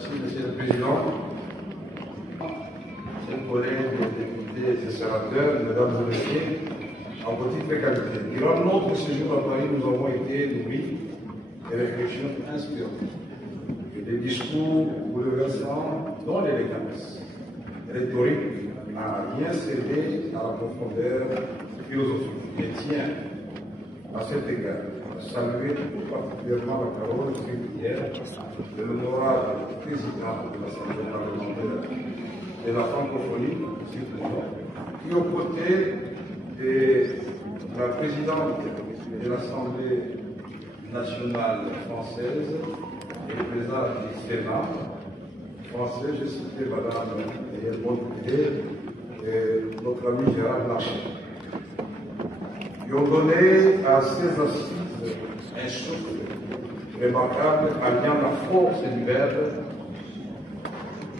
Merci, Monsieur le Président. Chers collègues, députés et sénateurs, mesdames et messieurs, en petite qualité. Durant notre séjour à Paris, nous avons été nourris des réflexions inspirantes et des discours bouleversants dont l'élégance rhétorique n'a rien cédé à la profondeur philosophique. Je tiens à cet égard à saluer tout particulièrement la parole singulière de l'honorable président de l'Assemblée parlementaire de la francophonie, qui, aux côtés de la présidente de l'Assemblée nationale française et le président du Sénat français, j'ai cité Madame Bonne-Idée et notre ami Gérard Larcher, qui ont donné à ces assises un souffle remarquable alliant la force du verbe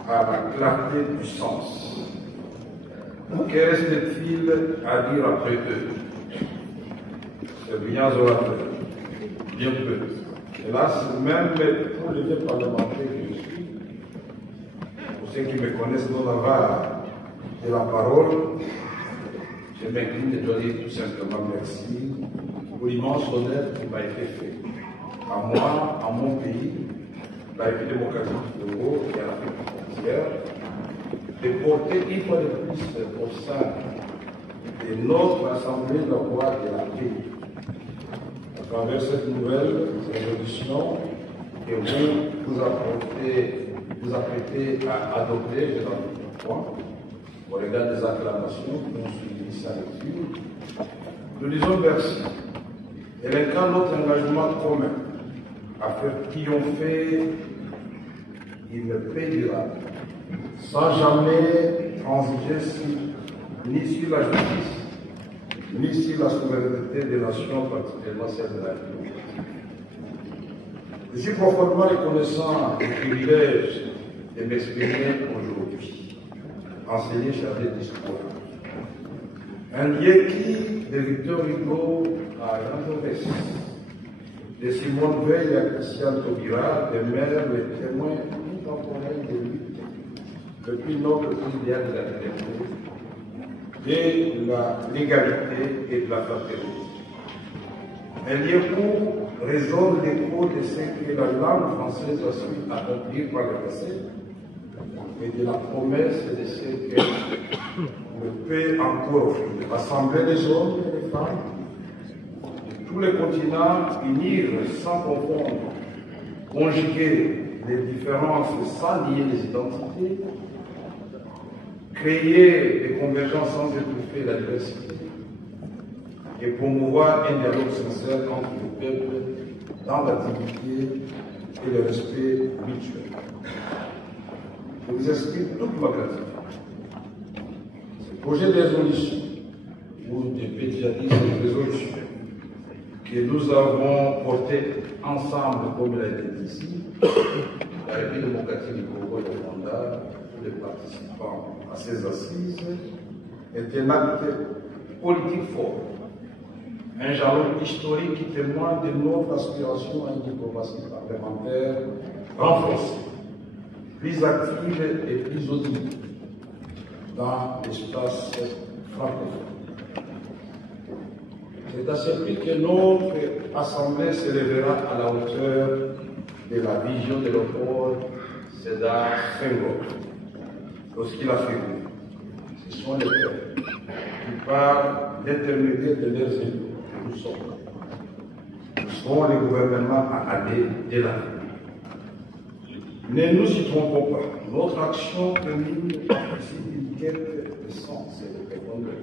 à la clarté du sens. Que reste-t-il à dire après eux? Ces brillants orateurs, bien peu. Hélas, même pour les vieux parlementaires que je suis, pour ceux qui me connaissent non avare de la parole, je m'incline de donner tout simplement merci pour l'immense honneur qui m'a été fait. À moi, à mon pays, la République démocratique du Congo et à l'Afrique entière, de porter une fois de plus au sein de notre Assemblée la voix de la paix. À travers cette nouvelle résolution que vous apprêtez à adopter, je n'en doute point, au regard des acclamations qui ont suivi sa lecture, nous disons merci. Elle incarne notre engagement commun à faire triompher une paix durable, sans jamais transiger ni sur la justice, ni sur la souveraineté des nations, particulièrement celle de la République. Je suis profondément reconnaissant du privilège de m'exprimer aujourd'hui, enseigner chargé d'histoire. Un lieu qui, de Victor Hugo à Jean Jaurès, de Simone Veil à Christian Taubira, demeurent les témoins contemporains de lutte depuis notre idéal de la liberté, de la légalité et de la fraternité. Un lieu où résonne l'écho de ce que la langue française a su accomplir par le passé et de la promesse de ce qu'elle peut encore offrir. Rassembler les hommes et les femmes de tous les continents, unir sans confondre, conjuguer les différences sans nier les identités, créer des convergences sans étouffer la diversité et promouvoir un dialogue sincère entre les peuples dans la dignité et le respect mutuel. Je vous exprime toute ma gratitude. Ce projet de résolution, ou de pédiatrie de résolution, que nous avons porté ensemble, comme il a été dit ici, la République démocratique du Congo et le Rwanda, tous les participants à ces assises, est un acte politique fort, un jalon historique qui témoigne de notre aspiration à une diplomatie parlementaire renforcée, plus active et plus audible dans l'espace francophone. C'est à ce prix que notre Assemblée s'élèvera à la hauteur de la vision de l'auteur Sédar Senghor, lorsqu'il affirme: ce sont les peuples qui, par l'intermédiaire de leurs élus, nous sommes. Nous serons les gouvernements à aller de la vie. Ne nous y trompons pas, notre action commune participe d'une quête de sens et de profondeur.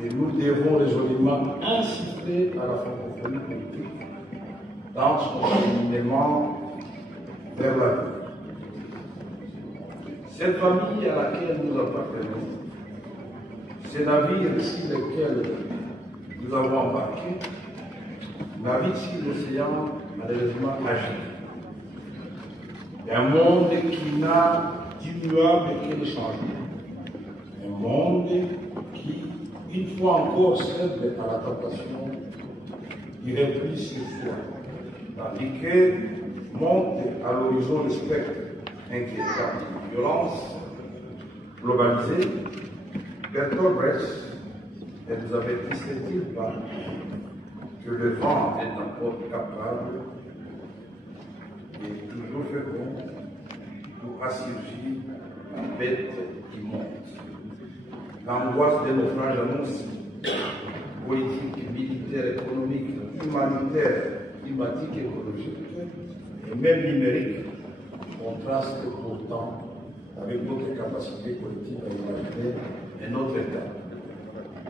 Et nous devons résolument inciter à la francophonie politique dans son cheminement vers la vie. Cette famille à laquelle nous appartenons, ces navires sur lesquels nous avons embarqué, naviguent sur l'océan malheureusement agité. Un monde qui n'a d'immuable que le changement. Un monde qui, une fois encore, cède à la tentation du repli sur soi. Tandis que monte à l'horizon le spectre inquiétant de violence globalisée. Bertolt Brecht ne nous avertissait-il pas que le vent est encore capable et toujours fécond pour assujettir la bête qui monte? L'angoisse des naufrages annonce politique, militaire, économique, humanitaire, climatique, écologique et même numérique contraste pourtant avec notre capacité collective à imaginer un autre état,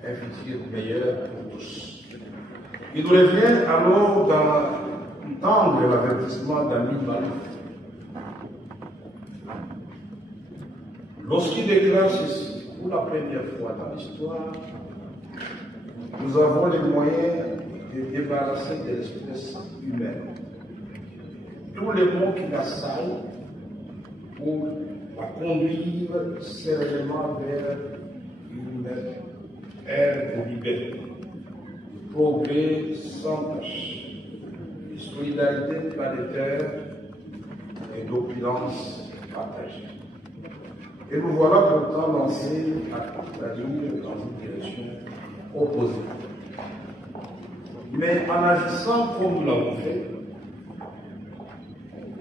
un futur meilleur pour tous. Il nous revient alors d'entendre l'avertissement d'Ami Malouf. Lorsqu'il déclare ceci, pour la première fois dans l'histoire, nous avons les moyens de débarrasser de l'espèce humaine tous les mots qui l'assaillent pour la conduire sereinement vers une ère de liberté, de progrès sans tâche, de solidarité planétaire et d'opulence partagée. Et nous voilà pourtant lancés à partir dans une direction opposée. Mais en agissant comme nous l'avons fait,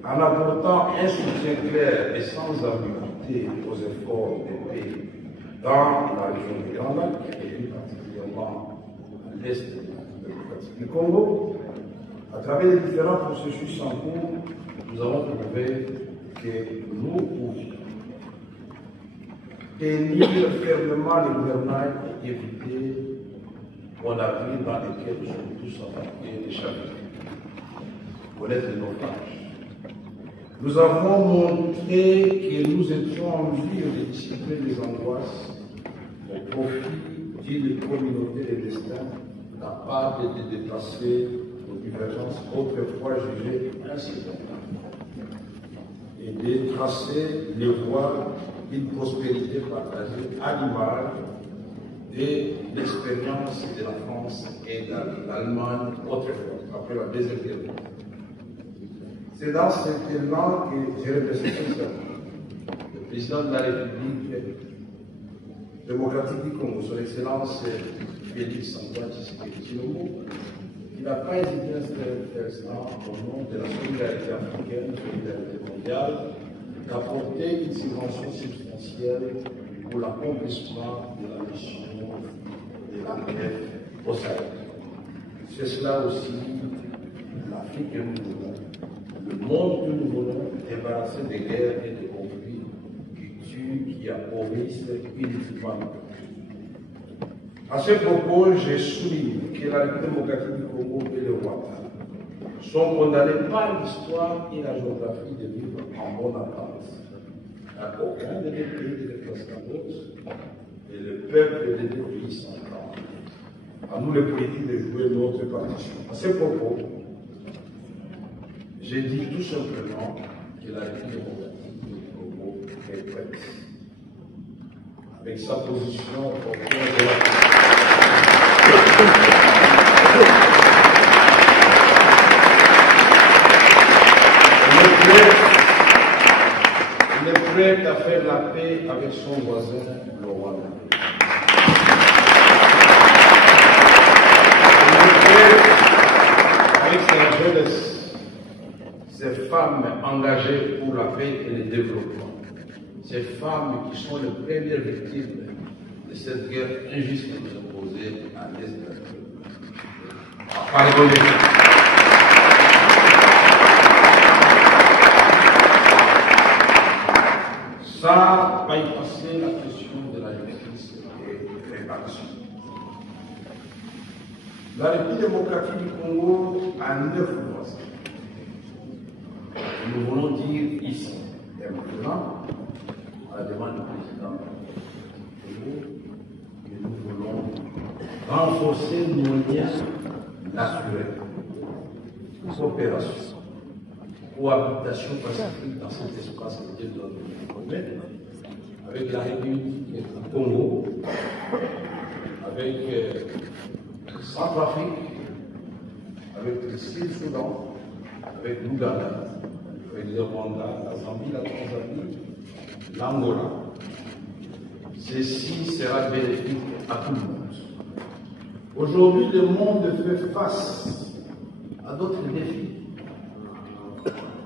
en apportant un soutien clair et sans ambiguïté aux efforts des pays dans la région du Grand Lac, et plus particulièrement à l'est du Congo, à travers les différents processus en cours, nous avons prouvé que nous pouvions tenir fermement le gouvernail et éviter mon avenir dans lequel nous sommes tous embarqués et chavirés. Connaître nos naufrages. Nous avons montré que nous étions en mesure de dissiper les angoisses au profit d'une communauté de destin capable de dépasser nos divergences autrefois jugées insupportables et de tracer les voies d'une prospérité partagée à l'image de l'expérience de la France et de l'Allemagne autrefois, après la Deuxième Guerre mondiale. C'est dans cet élan que j'ai remercié le président de la République démocratique du Congo, son Excellence Félix Antoine Tshisekedi Tshilombo, qui n'a pas hésité à faire ça au nom de la solidarité africaine, solidarité mondiale, d'apporter une subvention substantielle pour l'accomplissement de la mission de l'AMF au Sahel. C'est cela aussi l'Afrique que nous voulons, le monde que nous voulons, débarrasser des guerres et des conflits qui tuent, qui appauvrissent inutilement. À ce propos, j'ai souligné que la République démocratique du Congo et le Rwanda sont condamnés par l'histoire et la géographie de vivre en bonne attente. Aucun des deux pays de l'esclavage et le peuple des deux pays s'entend. À nous les politiques de jouer notre partition. À ce propos, j'ai dit tout simplement que la République démocratique du Congo est prête. Avec sa position au cœur de la il est prêt à faire la paix avec son voisin, le Rwanda. Il est prêt avec sa jeunesse, ces femmes engagées pour la paix et le développement, ces femmes qui sont les premières victimes de cette guerre injuste qui nous est posée à l'est de la République. Pardonnez. Sans bypasser la question de la justice et réparation. La République démocratique du Congo a 9 voisins. Nous voulons dire ici et maintenant, à la demande du président du Congo, que nous voulons renforcer nos liens naturels, coopération, cohabitation pacifique dans cet espace que Dieu doit nous promettre, avec la République du Congo, avec Centrafrique, avec le Sud-Soudan, avec l'Ouganda, le Rwanda, la Zambie, la Tanzanie, l'Angola. Ceci sera bénéfique à tout le monde. Aujourd'hui, le monde fait face à d'autres défis.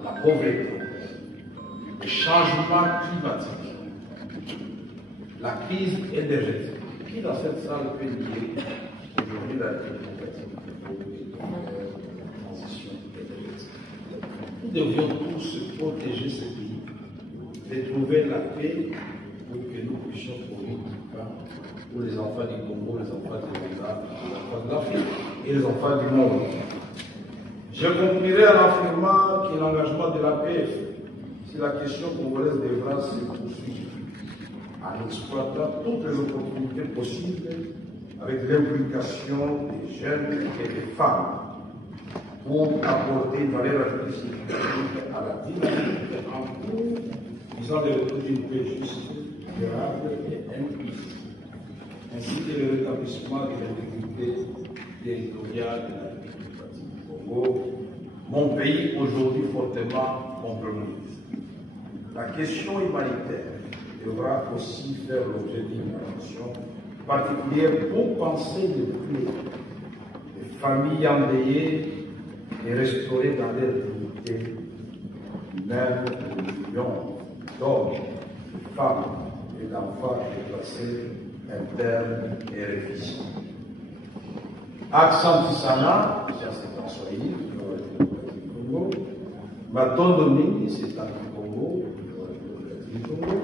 La pauvreté, le changement climatique, la crise énergétique. Qui dans cette salle peut dire aujourd'hui la démocratie la transition énergétique? Nous devions tous protéger ce pays, de trouver la paix pour que nous puissions trouver du pain pour les enfants du Congo, les enfants du Rwanda, les enfants de l'Afrique et les enfants du monde. Je conclurai en affirmant que l'engagement de l'APF sur la question congolaise devra se poursuivre en exploitant toutes les opportunités possibles avec l'implication des jeunes et des femmes pour apporter une valeur ajoutée significative à la dynamique en cours visant le retour d'une paix juste, durable et inclusive, ainsi que le rétablissement de l'intégrité territoriale de la République démocratique du Congo, mon pays aujourd'hui fortement compromis. La question humanitaire devra aussi faire l'objet d'une attention particulière pour penser le plus les familles endeuillées et restaurer dans leur dignité, même les millions d'hommes, de femmes et d'enfants déplacés internes et réfugiés. Accent Sana, c'est en Swahili, du Congo. Matondo Mingi, c'est en Congo, du Congo.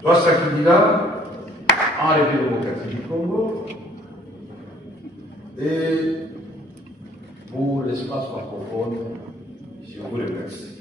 Twasakilila, en République démocratique du Congo. Et pour l'espace francophone, je vous remercie.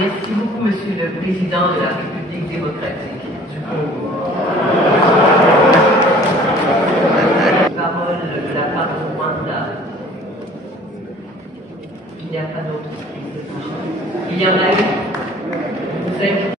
Merci beaucoup, Monsieur le Président de la République démocratique du Congo. Parole de la part du Rwanda. Il n'y a pas d'autre. Il y en a eu. Vous êtes